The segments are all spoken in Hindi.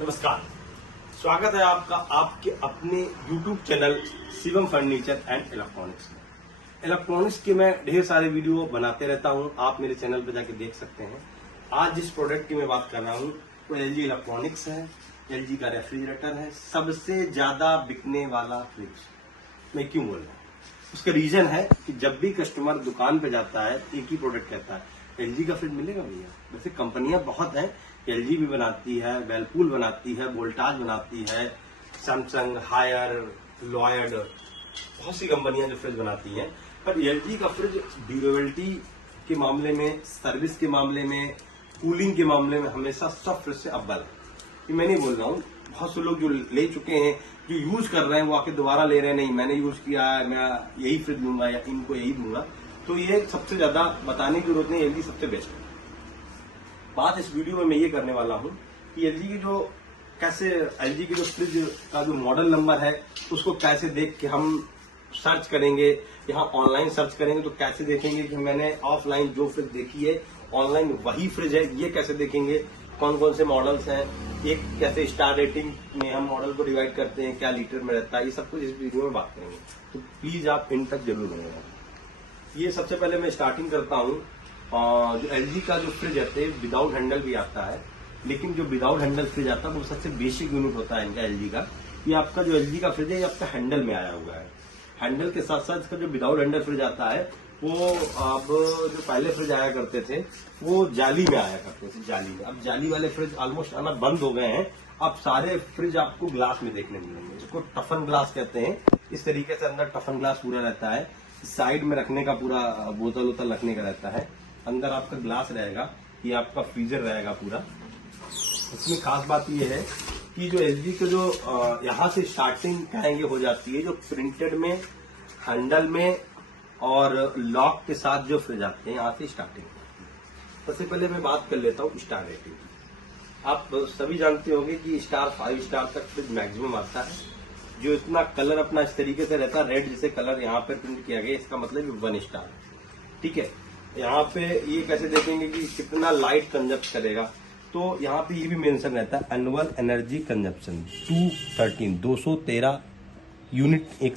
नमस्कार, स्वागत है आपका आपके अपने YouTube channel Shivam furniture and electronics में। इलेक्ट्रॉनिक्स के मैं ढेर सारे वीडियो बनाते रहता हूं, आप मेरे चैनल पर जाके देख सकते हैं। आज जिस प्रोडक्ट की मैं बात कर रहा हूं वो LG इलेक्ट्रॉनिक्स है। LG का रेफ्रिजरेटर है, सबसे ज्यादा बिकने वाला फ्रिज। मैं क्यों बोल रहा हूँ, उसका रीजन है कि जब भी कस्टमर दुकान पे जाता है एक ही प्रोडक्ट कहता है, LG का फ्रिज मिलेगा भैया। वैसे कंपनियां बहुत हैं, LG भी बनाती है, वेलपूल बनाती है, वोल्टाज बनाती है, सैमसंग, हायर, लॉयड, बहुत सी कंपनियां जो फ्रिज बनाती हैं। पर LG का फ्रिज ड्यूरेबिलिटी के मामले में, सर्विस के मामले में, कूलिंग के मामले में हमेशा सब फ्रिज से अव्वल है। ये मैं नहीं बोल रहा हूँ, बहुत से लोग जो ले चुके हैं, जो यूज कर रहे हैं, वो आके दोबारा ले रहे हैं, नहीं मैंने यूज किया है, मैं यही फ्रिज लूंगा या इनको यही दूंगा। तो ये सबसे ज्यादा बताने की जरूरत नहीं, LG सबसे बेस्ट है। बात इस वीडियो में मैं ये करने वाला हूं कि LG की जो कैसे LG की जो फ्रिज का जो मॉडल नंबर है उसको कैसे देख के हम सर्च करेंगे, यहाँ ऑनलाइन सर्च करेंगे तो कैसे देखेंगे कि मैंने ऑफलाइन जो फ्रिज देखी है ऑनलाइन वही फ्रिज है, ये कैसे देखेंगे, कौन कौन से मॉडल्स हैं, एक कैसे स्टार रेटिंग में हम मॉडल को डिवाइड करते हैं, क्या लीटर में रहता है, ये सब कुछ इस वीडियो में बात करेंगे। तो प्लीज आप इन तक जरूर बनेगा। ये सबसे पहले मैं स्टार्टिंग करता हूँ। जो LG का जो फ्रिज है विदाउट हैंडल भी आता है, लेकिन जो विदाउट हैंडल फ्रिज आता है वो सबसे बेसिक यूनिट होता है इनका LG का। ये आपका जो LG का फ्रिज है ये आपका हैंडल में आया हुआ है। हैंडल के साथ साथ इसका जो विदाउट हैंडल फ्रिज आता है वो अब जो पहले फ्रिज आया करते थे वो जाली में आया करते थे, जाली में। अब जाली वाले फ्रिज ऑलमोस्ट आना बंद हो गए हैं। अब सारे फ्रिज आपको ग्लास में देखने मिलेंगे, इसको टफन ग्लास कहते हैं। इस तरीके से अंदर टफन ग्लास पूरा रहता है, साइड में रखने का पूरा बोतल वोतल रखने का रहता है, अंदर आपका ग्लास रहेगा, ये आपका फ्रीजर रहेगा पूरा। इसमें खास बात ये है कि जो LG के जो यहाँ से स्टार्टिंग कहेंगे हो जाती है, जो प्रिंटेड में, हैंडल में और लॉक के साथ जो फ्रिज आते हैं यहाँ से स्टार्टिंग। सबसे पहले मैं बात कर लेता हूँ स्टार रेटिंग। आप सभी जानते होंगे कि स्टार 5 स्टार तक फ्रिज मैक्सिमम आता है। जो इतना कलर अपना इस तरीके से रहता है, रेड जैसे कलर यहाँ पे प्रिंट किया गया, इसका मतलब 1 स्टार, ठीक है। यहाँ पे ये कैसे देखेंगे कि कितना लाइट कंजप्ट करेगा, तो यहाँ पे ये भी मेंशन रहता है annual energy consumption 213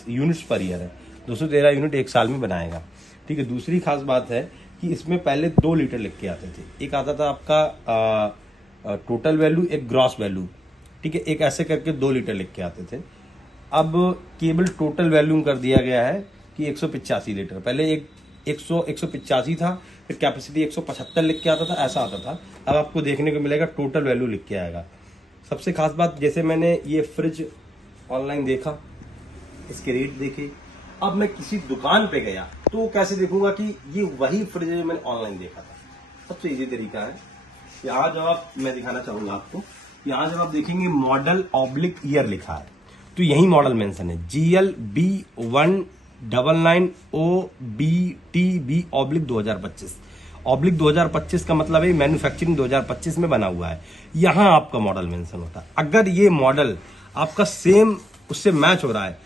units per year है, 213 यूनिट एक साल में बनाएगा, ठीक है। दूसरी खास बात है कि इसमें पहले 2 लीटर लिख के आते थे, एक आता था आपका टोटल वैल्यू, एक ग्रॉस वैल्यू, ठीक है, एक ऐसे करके 2 लीटर लिख के आते थे। अब केवल टोटल वैल्यूम कर दिया गया है कि 185 लीटर, पहले 185 था, फिर कैपेसिटी 175 लिख के आता था, ऐसा आता था। अब आपको देखने को मिलेगा टोटल वैल्यू लिख के आएगा। सबसे खास बात, जैसे मैंने ये फ्रिज ऑनलाइन देखा, इसके रेट देखे, अब मैं किसी दुकान पे गया तो कैसे देखूंगा कि ये वही फ्रिज है मैंने ऑनलाइन देखा था। सबसे इजी तरीका है, यहाँ जब आप, मैं दिखाना चाहूंगा आपको, यहाँ जब आप देखेंगे मॉडल ऑब्लिक ईयर लिखा है तो यही मॉडल मेंशन है, GLB199OBTB/2025। ऑब्लिक 2025 का मतलब है मैन्युफैक्चरिंग 2025 में बना हुआ है, यहां आपका मॉडल मेंशन होता है। अगर ये मॉडल आपका सेम उससे मैच हो रहा है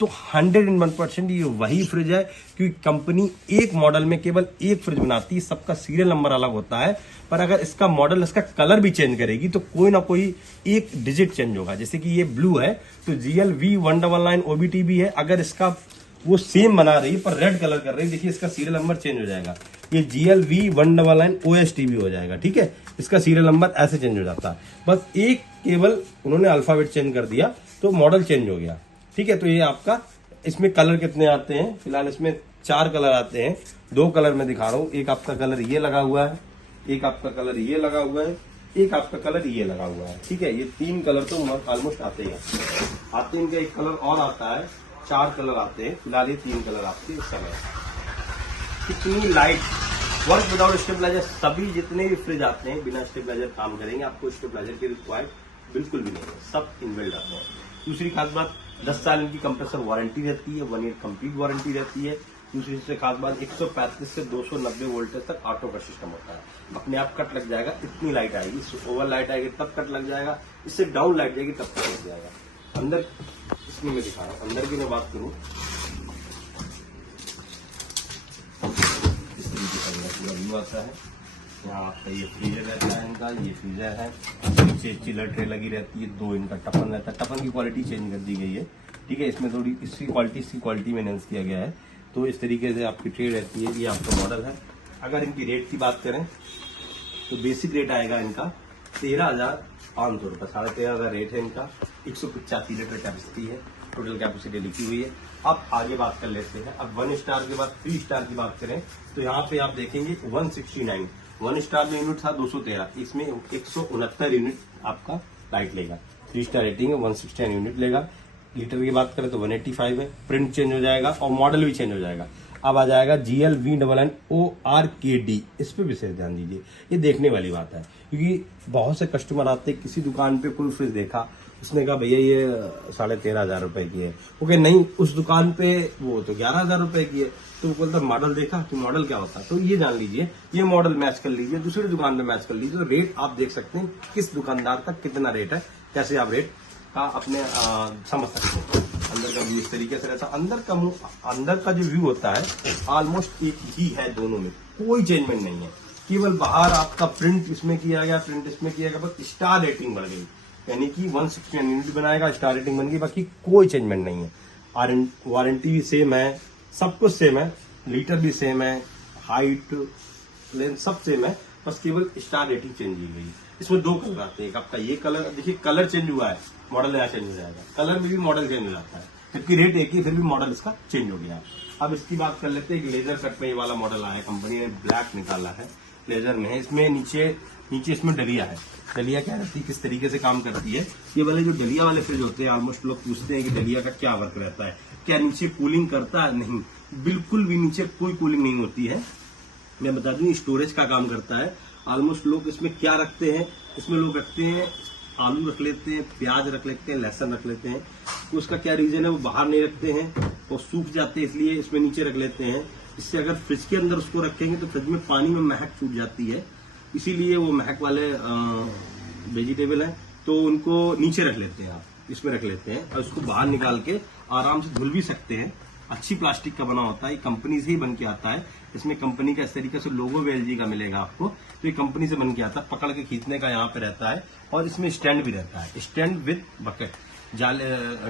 तो 101% ये वही फ्रिज है, क्योंकि कंपनी एक मॉडल में केवल एक फ्रिज बनाती है, सबका सीरियल नंबर अलग होता है। पर अगर इसका मॉडल, इसका कलर भी चेंज करेगी तो कोई ना कोई एक डिजिट चेंज होगा। जैसे कि ये ब्लू है तो GLV199 OBTB है, अगर इसका वो सेम बना रही पर रेड कलर कर रही, देखिए इसका सीरियल नंबर चेंज हो जाएगा, ये GLV199 OSTB हो जाएगा, ठीक है। इसका सीरियल नंबर ऐसे चेंज हो जाता है, बस एक केवल उन्होंने अल्फाबेट चेंज कर दिया तो मॉडल चेंज हो गया, ठीक है। तो ये आपका, इसमें कलर कितने आते हैं, फिलहाल इसमें 4 कलर आते हैं, 2 कलर में दिखा रहा हूँ। एक आपका कलर ये लगा हुआ है, एक आपका कलर ये लगा हुआ है, एक आपका कलर ये लगा हुआ है, ठीक है। ये 3 कलर तो ऑलमोस्ट आते ही आते हैं। इनका एक कलर और आता है, 4 कलर आते हैं, फिलहाल ये 3 कलर आते हैं इस समय। कितनी लाइट, वर्क विदाउट स्टेबलाइजर, सभी जितने भी फ्रिज आते हैं बिना स्टेबलाइजर काम करेंगे, आपको स्टेबलाइजर की रिक्वायर्ड बिल्कुल भी नहीं है, सब इनबिल्ड आते हैं। दूसरी खास बात, 10 साल इनकी कंप्रेसर वारंटी रहती है, 1 ईयर कंप्लीट वारंटी रहती है। दूसरी से खास बात, 135 से 290 वोल्टेज तक ऑटो का सिस्टम होता है, अपने आप कट लग जाएगा, इतनी लाइट आएगी। ओवर लाइट आएगी तब कट लग जाएगा, इससे डाउन लाइट जाएगी तब कट लग जाएगा। अंदर इसमें मैं दिखा रहा हूँ, अंदर की मैं बात करूँ, इस तरीके का पूरा व्यू आता है, यहाँ आपका ये फ्रीजर रहता है इनका, ये फ्रीजर है, नीचे चिलर ट्रे लगी रहती है, 2 इनका टफन रहता है। टफन की क्वालिटी चेंज कर दी गई है, ठीक है, इसमें थोड़ी इसकी क्वालिटी में एनहांस किया गया है। तो इस तरीके से आपकी ट्रे रहती है। ये आपका मॉडल है। अगर इनकी रेट की बात करें तो बेसिक रेट आएगा इनका 13,500 रुपये, 13,500 रेट है इनका। 185 लीटर कैपेसिटी है, टोटल कैपेसिटी लिखी हुई है। अब आगे बात कर लेते हैं। अब 1 स्टार के बाद 3 स्टार की बात करें तो यहाँ पे आप देखेंगे 169, 1 स्टार में यूनिट था 213, इसमें 169 यूनिट आपका लाइट लेगा। 3 स्टार रेटिंग है, 169 यूनिट लेगा। लीटर की बात करें तो 185 है। प्रिंट चेंज हो जाएगा और मॉडल भी चेंज हो जाएगा। अब आ जाएगा GLV9NORKD, इस पे विशेष ध्यान दीजिए, ये देखने वाली बात है, क्योंकि बहुत से कस्टमर आते हैं, किसी दुकान पे कोई फ्रिज देखा, उसने कहा भैया ये 13,500 रुपए की है, वो कहे नहीं उस दुकान पे वो तो 11,000 रुपए की है। तो वो बोलता मॉडल देखा कि मॉडल क्या होता है, तो ये जान लीजिए, ये मॉडल मैच कर लीजिए, दूसरी दुकान पे मैच कर लीजिए, तो रेट आप देख सकते हैं किस दुकानदार तक कितना रेट है, कैसे आप रेट का अपने समझ सकते हैं। अंदर का व्यू इस तरीके से रहता है। अंदर का जो व्यू होता है ऑलमोस्ट एक ही है, दोनों में कोई चेंजमेंट नहीं है। केवल बाहर आपका प्रिंट इसमें किया गया, प्रिंट इसमें किया गया, बस स्टार रेटिंग बढ़ गई, यानी कि 169 यूनिट बनाएगा, स्टार रेटिंग बन गई, बाकी कोई चेंजमेंट नहीं है। वारंटी भी सेम है, सब कुछ सेम है, लीटर भी सेम है, हाइट लेंथ सब सेम है, बस केवल स्टार रेटिंग चेंज की गई। इसमें 2 कलर आते हैं, एक आपका ये कलर, देखिए कलर चेंज हुआ है, मॉडल यहाँ चेंज हो जाएगा, कलर में भी मॉडल चेंज हो जाता है, जबकि रेट एक ही, फिर भी मॉडल इसका चेंज हो गया है। अब इसकी बात कर लेते हैं। एक लेजर कट में ये वाला मॉडल आया है, कंपनी ने ब्लैक निकाला है, लेजर में है। इसमें नीचे इसमें डलिया है। डलिया क्या रहती है, किस तरीके से काम करती है, ये वाले जो डलिया वाले फ्रिज होते हैं, ऑलमोस्ट लोग पूछते हैं कि डलिया का क्या वर्क रहता है, क्या नीचे कूलिंग करता है? नहीं, बिल्कुल भी नीचे कोई कूलिंग नहीं होती है। मैं बता दूं स्टोरेज का काम करता है। ऑलमोस्ट लोग इसमें क्या रखते हैं, इसमें लोग रखते हैं आलू रख लेते हैं, प्याज रख लेते हैं, लहसुन रख लेते हैं। तो उसका क्या रीजन है, वो बाहर नहीं रखते हैं, वो सूख जाते हैं, इसलिए इसमें नीचे रख लेते हैं। इससे अगर फ्रिज के अंदर उसको रखेंगे तो फ्रिज में पानी में महक छूट जाती है, इसीलिए वो महक वाले वेजिटेबल है, तो उनको नीचे रख लेते हैं, आप इसमें रख लेते हैं और उसको बाहर निकाल के आराम से धुल भी सकते हैं। अच्छी प्लास्टिक का बना होता है, कंपनी से ही बन के आता है। इसमें कंपनी का इस तरीके से लोगो VLG का मिलेगा आपको, तो ये कंपनी से बन के आता है, पकड़ के खींचने का यहाँ पे रहता है। और इसमें स्टैंड भी रहता है, स्टैंड विद बकेट,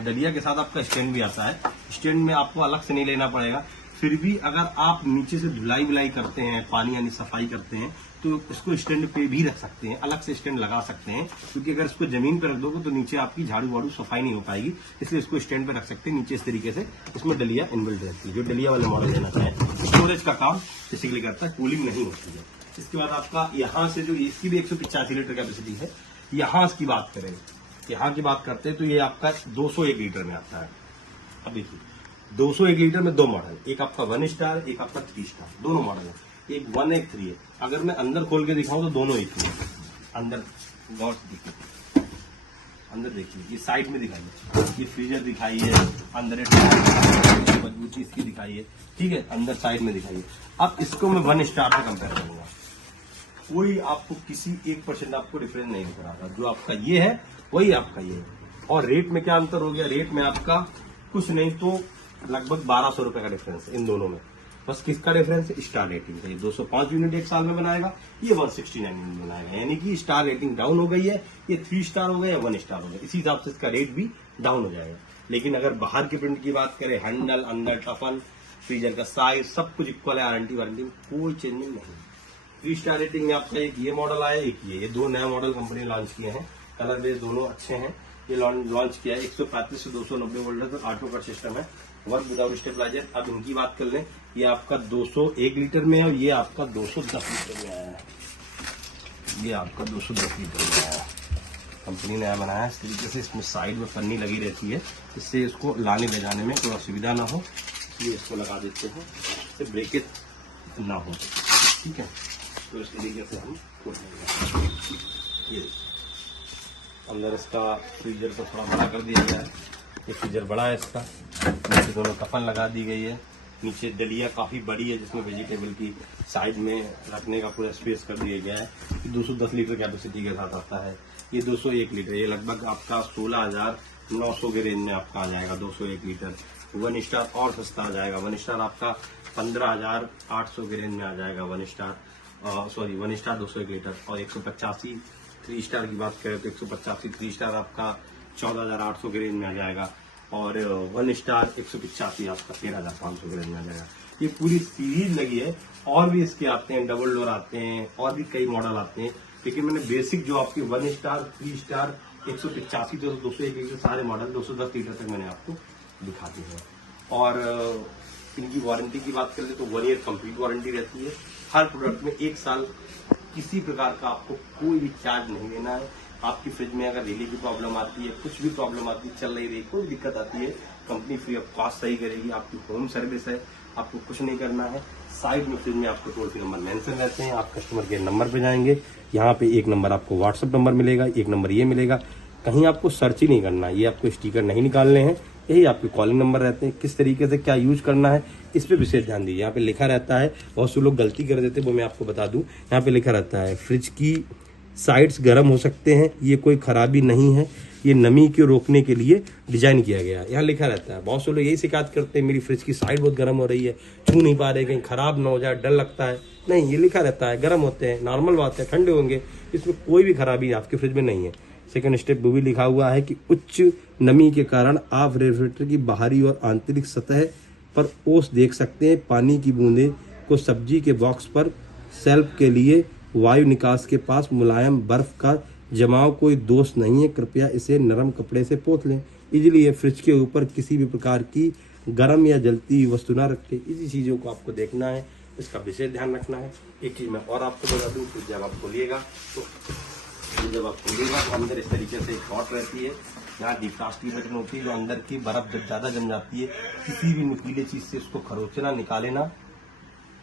डलिया के साथ आपका स्टैंड भी आता है। स्टैंड में आपको अलग से नहीं लेना पड़ेगा। फिर भी अगर आप नीचे से धुलाई विलाई करते हैं, पानी यानी सफाई करते हैं, तो इसको स्टैंड पे भी रख सकते हैं, अलग से स्टैंड लगा सकते हैं, क्योंकि अगर इसको जमीन पे रख दोगे तो नीचे आपकी झाड़ू वाड़ू सफाई नहीं हो पाएगी, इसलिए इसको स्टैंड पे रख सकते हैं। नीचे इस तरीके से इसमें डलिया इनबिल्ट रहती है, जो डलिया वाले मॉडल लेना चाहे। स्टोरेज का काम बेसिकली करता है, कूलिंग नहीं होती है। इसके बाद आपका यहाँ से जो इसकी भी 185 लीटर कैपेसिटी है। यहाँ की बात करें, यहाँ की बात करते हैं तो ये आपका 201 लीटर में आता है। अब देखिए 201 लीटर में 2 मॉडल, एक आपका 1 स्टार, एक आपका 3 स्टार, दोनों मॉडल है। एक 1 एक 3 है। अगर मैं अंदर खोल के दिखाऊं तो दोनों एक ही है। अंदर गौर से देखिए, अंदर देखिए, ये साइड में दिखाइए, ये फ्रीजर दिखाइए, अंदर मजबूती इसकी दिखाइए, ठीक है, अंदर साइड में दिखाइए। अब इसको मैं 1 स्टार से कंपेयर करूंगा, कोई आपको किसी 1% आपको डिफरेंस नहीं दिख रहा था। जो आपका ये है वही आपका ये है। और रेट में क्या अंतर हो गया, रेट में आपका कुछ नहीं तो लगभग 1200 रुपए का डिफरेंस है इन दोनों में। बस किसका डिफरेंस है, स्टार रेटिंग का। ये 205 यूनिट एक साल में बनाएगा, ये 169 यूनिट बनाएगा, यानी कि स्टार रेटिंग डाउन हो गई है। ये 3 स्टार हो गया या 1 स्टार हो गया, इसी हिसाब से इसका रेट भी डाउन हो जाएगा। लेकिन अगर बाहर के प्रिंट की बात करें, हैंडल, अंदर टफन, फ्रीजर का साइज, सब कुछ इक्वल है। वारंटी में कोई चेंजिंग नहीं। 3 स्टार रेटिंग में आपका एक ये मॉडल आया, एक ये 2 नया मॉडल कंपनी लॉन्च किए हैं। कलर बेस दोनों अच्छे हैं। ये लॉन्च किया है 135 से 290 वोल्ट पर ऑटो कट सिस्टम है, वर्क विदाउट स्टेबलाइजर। अब इनकी बात कर लें, ये आपका 201 लीटर में है और ये आपका 210 लीटर में आया है। ये आपका 210 लीटर में आया है, कंपनी ने बनाया है इस तरीके से। इसमें साइड में पन्नी लगी रहती है, इससे इसको लाने ले जाने में कोई असुविधा ना हो, ये इसको लगा देते हैं, इससे ब्रेकेज ना हो, ठीक है। तो इस तरीके से हम खोल लेंगे। ये अंदर इसका फ्रीजर को थोड़ा बड़ा कर दिया गया है, ये फ्रीजर बड़ा है इसका। नीचे दोनों कफन लगा दी गई है, नीचे डलिया काफ़ी बड़ी है जिसमें वेजिटेबल की साइड में रखने का पूरा स्पेस कर दिया गया है। 210 लीटर कैपेसिटी के साथ आता है। ये 201 लीटर, ये लगभग आपका 16,900 के रेंज में आपका आ जाएगा 201 लीटर। 1 स्टार और सस्ता आ जाएगा, 1 स्टार आपका 15,800 के रेंज में आ जाएगा 1 स्टार। सॉरी 1 स्टार 201 लीटर, और 185 3 स्टार की बात करें तो 185 3 स्टार आपका 14,800 के रेंज में आ जाएगा, और 1 स्टार 185 आपका 13,500 के रेंज में आ जाएगा। ये पूरी सीरीज लगी है, और भी इसके आते हैं, डबल डोर आते हैं, और भी कई मॉडल आते हैं, लेकिन मैंने बेसिक जो आपकी 1 स्टार 3 स्टार 185 201 लीटर सारे मॉडल 210 लीटर तक मैंने आपको दिखा दिए हैं। और इनकी वारंटी की बात करें तो 1 ईयर कंप्लीट वारंटी रहती है। हर प्रोडक्ट में 1 साल किसी प्रकार का आपको कोई भी चार्ज नहीं देना है। आपकी फ्रिज में अगर रिले की प्रॉब्लम आती है, कुछ भी प्रॉब्लम आती है, चल नहीं रही, कोई दिक्कत आती है, कंपनी फ्री ऑफ कॉस्ट सही करेगी। आपकी होम सर्विस है, आपको कुछ नहीं करना है। साइड में फ्रिज में आपको टोल फ्री नंबर मेंशन रहते हैं, आप कस्टमर केयर नंबर पे जाएंगे, यहाँ पे एक नंबर आपको व्हाट्सएप नंबर मिलेगा, एक नंबर ये मिलेगा, कहीं आपको सर्च ही नहीं करना, ये आपको स्टिकर नहीं निकालने हैं, यही आपके कॉलिंग नंबर रहते हैं। किस तरीके से क्या यूज करना है इस पे विशेष ध्यान दीजिए। यहाँ पे लिखा रहता है, बहुत से लोग गलती कर देते हैं, वो मैं आपको बता दूं, यहाँ पे लिखा रहता है फ्रिज की साइड्स गर्म हो सकते हैं, ये कोई खराबी नहीं है, ये नमी को रोकने के लिए डिजाइन किया गया है, यहाँ लिखा रहता है। बहुत से लोग यही शिकायत करते हैं मेरी फ्रिज की साइड बहुत गर्म हो रही है, छू नहीं पा रहे, कहीं खराब ना हो जाए, डर लगता है। नहीं, ये लिखा रहता है गर्म होते हैं, नॉर्मल बात है, ठंडे होंगे, इसमें कोई भी खराबी आपके फ्रिज में नहीं है। सेकंड स्टेप वो भी लिखा हुआ है कि उच्च नमी के कारण आप रेफ्रिजरेटर की बाहरी और आंतरिक सतह पर ओस देख सकते हैं। पानी की बूंदे को सब्जी के बॉक्स पर शेल्फ के लिए वायु निकास के पास मुलायम बर्फ का जमाव कोई दोष नहीं है, कृपया इसे नरम कपड़े से पोंछ लें। इजीली ये फ्रिज के ऊपर किसी भी प्रकार की गर्म या जलती हुई वस्तु ना रखें। इसी चीज़ों को आपको देखना है, इसका विशेष ध्यान रखना है। एक चीज़ मैं और आपको बता दूँ, जब आप खोलिएगा तो अंदर इस तरीके से एक शॉट रहती है, यहाँ डिफ्रॉस्ट की बटन होती है, जो अंदर की बर्फ जब ज्यादा जम जाती है, किसी भी नुकीले चीज से उसको खरोचना निकालेना,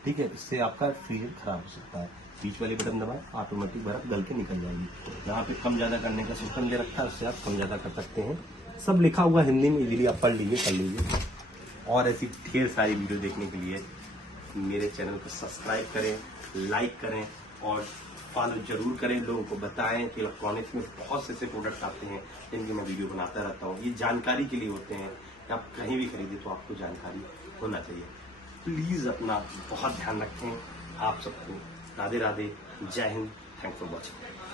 ठीक है, इससे आपका फ्रीजर खराब हो सकता है। बीच वाली बटन दबाएं, ऑटोमेटिक बर्फ गल के निकल जाएगी। यहाँ पे कम ज्यादा करने का सिस्टम दे रखा है, उससे आप कम ज्यादा कर सकते हैं। सब लिखा हुआ हिंदी में, इजीली आप पढ़ लीजिए, कर लीजिए। और ऐसी ढेर सारी वीडियो देखने के लिए मेरे चैनल को सब्सक्राइब करें, लाइक करें और फॉलो जरूर करें। लोगों को बताएं कि इलेक्ट्रॉनिक्स में बहुत से ऐसे प्रोडक्ट आते हैं जिनकी मैं वीडियो बनाता रहता हूँ। ये जानकारी के लिए होते हैं कि आप कहीं भी खरीदे तो आपको जानकारी होना चाहिए। प्लीज अपना बहुत ध्यान रखें। आप सबको राधे राधे, जय हिंद, थैंक्स फॉर वॉचिंग।